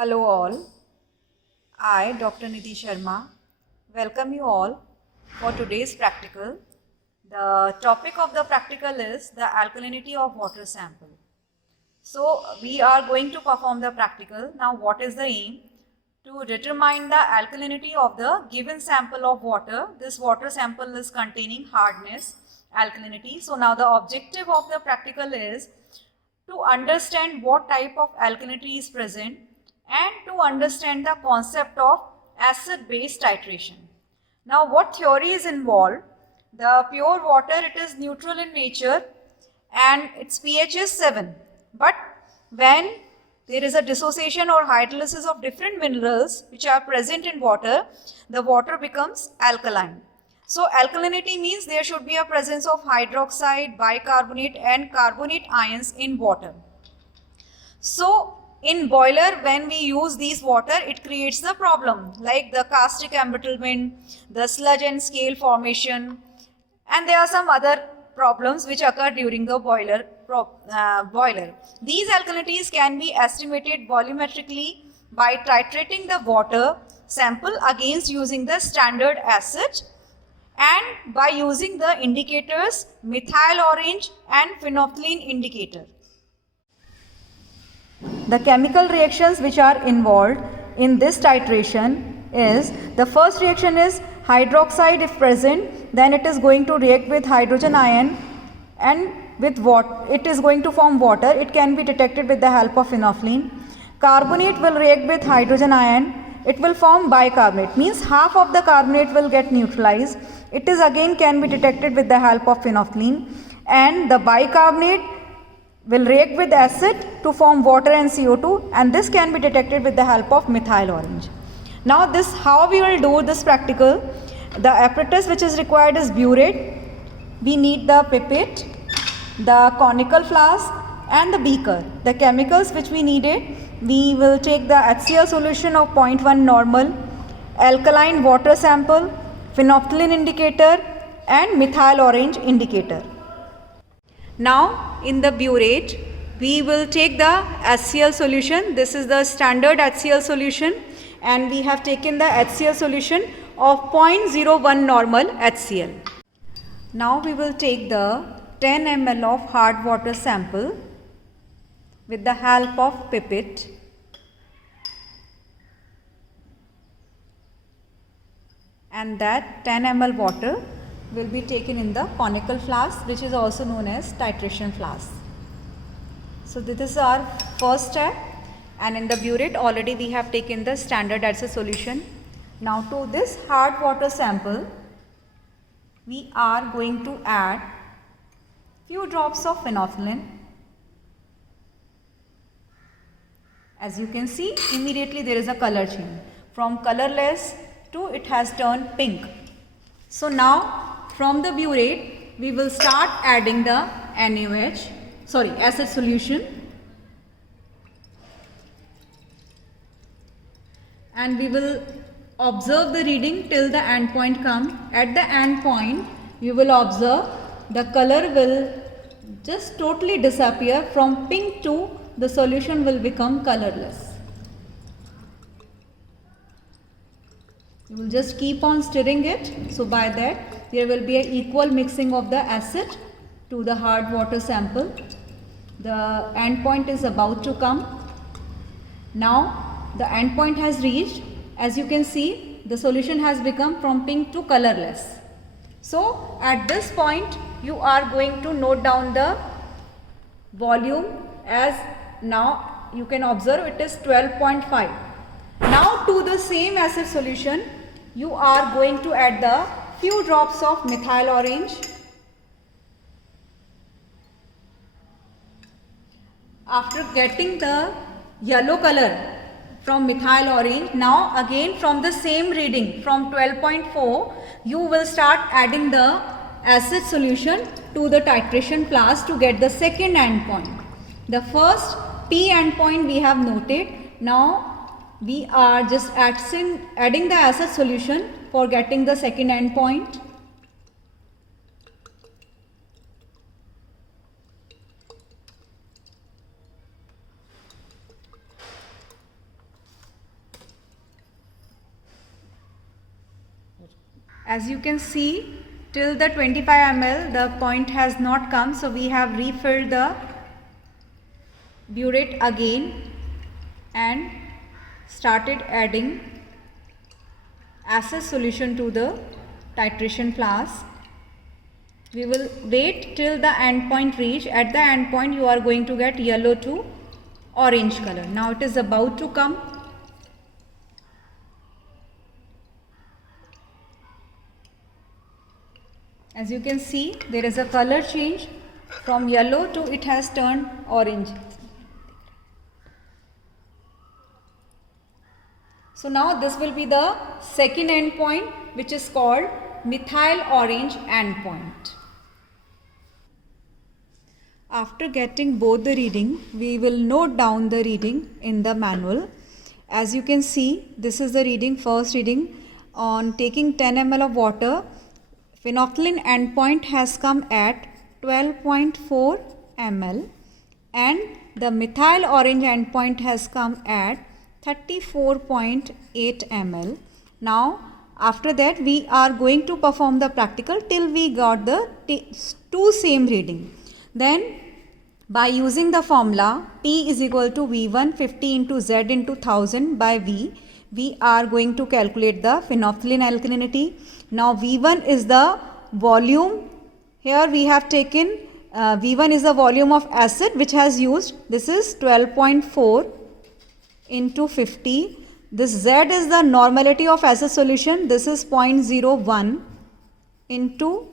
Hello all, I Dr. Nidhi Sharma welcome you all for today's practical. The topic of the practical is the alkalinity of water sample. So we are going to perform the practical. Now what is the aim? To determine the alkalinity of the given sample of water. This water sample is containing hardness, alkalinity. So now the objective of the practical is to understand what type of alkalinity is present and to understand the concept of acid-base titration. Now what theory is involved? The pure water, it is neutral in nature and its pH is 7. But when there is a dissociation or hydrolysis of different minerals which are present in water, the water becomes alkaline. So alkalinity means there should be a presence of hydroxide, bicarbonate and carbonate ions in water. So in boiler, when we use these water, it creates the problem like the caustic embrittlement, the sludge and scale formation, and there are some other problems which occur during the boiler. These alkalinities can be estimated volumetrically by titrating the water sample against using the standard acid and by using the indicators methyl orange and phenolphthalein indicator. The chemical reactions which are involved in this titration is, the first reaction is hydroxide if present, then it is going to react with hydrogen ion and with what it is going to form water. It can be detected with the help of phenolphthalein. Carbonate will react with hydrogen ion, it will form bicarbonate, means half of the carbonate will get neutralized. It is again can be detected with the help of phenolphthalein, and the bicarbonate will react with acid to form water and CO2, and this can be detected with the help of methyl orange. Now this, how we will do this practical? The apparatus which is required is burette. We need the pipette, the conical flask and the beaker. The chemicals which we needed, we will take the HCl solution of 0.1 normal, alkaline water sample, phenolphthalein indicator and methyl orange indicator. Now in the burette, we will take the HCl solution. This is the standard HCl solution and we have taken the HCl solution of 0.01 normal HCl. Now we will take the 10 ml of hard water sample with the help of pipette. And that 10 ml water will be taken in the conical flask, which is also known as titration flask. So this is our first step, and in the burette already we have taken the standard HCl solution. Now to this hard water sample, we are going to add few drops of phenolphthalein. As you can see, immediately there is a color change. From colorless to it has turned pink. So now from the burette, we will start adding the acid solution, and we will observe the reading till the end point come. At the end point, you will observe the color will just totally disappear. From pink to the solution will become colorless. You will just keep on stirring it. So by that there will be an equal mixing of the acid to the hard water sample. The end point is about to come. Now the end point has reached. As you can see, the solution has become from pink to colorless. So at this point you are going to note down the volume, as now you can observe it is 12.5. Now to the same acid solution you are going to add the few drops of methyl orange. After getting the yellow color from methyl orange, now again from the same reading from 12.4 you will start adding the acid solution to the titration flask to get the second end point. The first P end point we have noted. Now we are just adding the acid solution for getting the second end point. As you can see, till the 25 ml the point has not come, so we have refilled the burette again and started adding acid solution to the titration flask. We will wait till the end point reach. At the end point you are going to get yellow to orange color. Now it is about to come. As you can see, there is a color change from yellow to it has turned orange. So now this will be the second end point, which is called methyl orange end point. After getting both the reading, we will note down the reading in the manual. As you can see, this is the reading, first reading. On taking 10 ml of water, phenolphthalein endpoint has come at 12.4 ml and the methyl orange endpoint has come at 34.8 ml. Now after that we are going to perform the practical till we got the two same reading. Then by using the formula P is equal to V1 50 into Z into 1000 by V, we are going to calculate the phenolphthalein alkalinity. Now V1 is the volume. Here we have taken V1 is the volume of acid which has used. This is 12.4 into 50. This Z is the normality of acid solution. This is 0.01 into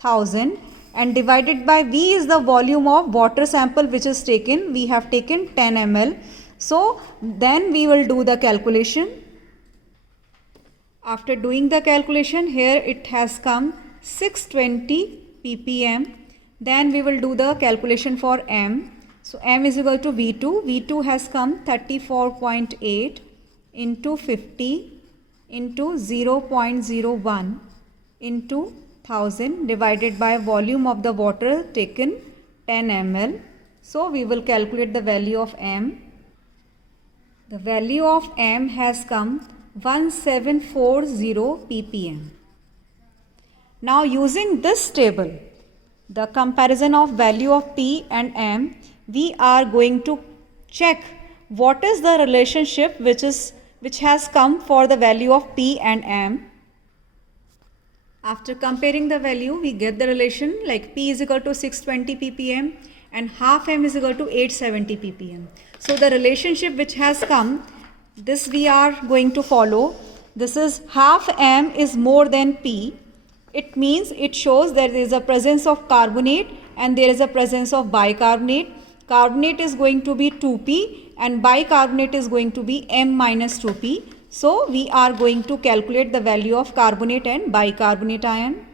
1000 and divided by V is the volume of water sample which is taken. We have taken 10 ml. So then we will do the calculation. After doing the calculation, here it has come 620 ppm. Then we will do the calculation for M. So M is equal to V2. V2 has come 34.8 into 50 into 0.01 into 1000 divided by volume of the water taken 10 ml. So we will calculate the value of M. The value of M has come 1740 ppm. Now using this table, the comparison of value of P and M, we are going to check what is the relationship which has come for the value of P and M. After comparing the value, we get the relation like P is equal to 620 ppm and half M is equal to 870 ppm. So the relationship which has come, this we are going to follow. This is half M is more than P. It means it shows that there is a presence of carbonate and there is a presence of bicarbonate. Carbonate is going to be 2P and bicarbonate is going to be M minus 2P. So we are going to calculate the value of carbonate and bicarbonate ion.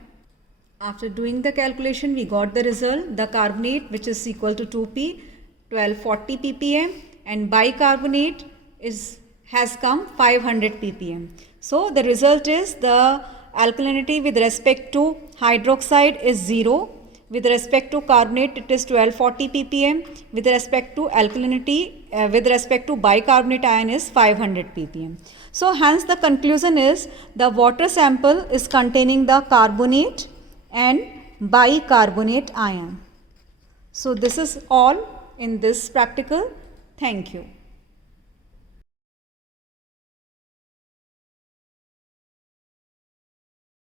After doing the calculation, we got the result. The carbonate, which is equal to 2P, 1240 ppm and bicarbonate has come 500 ppm. So the result is the alkalinity with respect to hydroxide is 0. With respect to carbonate, it is 1240 ppm. With respect to alkalinity, with respect to bicarbonate ion is 500 ppm. So hence the conclusion is the water sample is containing the carbonate and bicarbonate ion. So this is all in this practical. Thank you.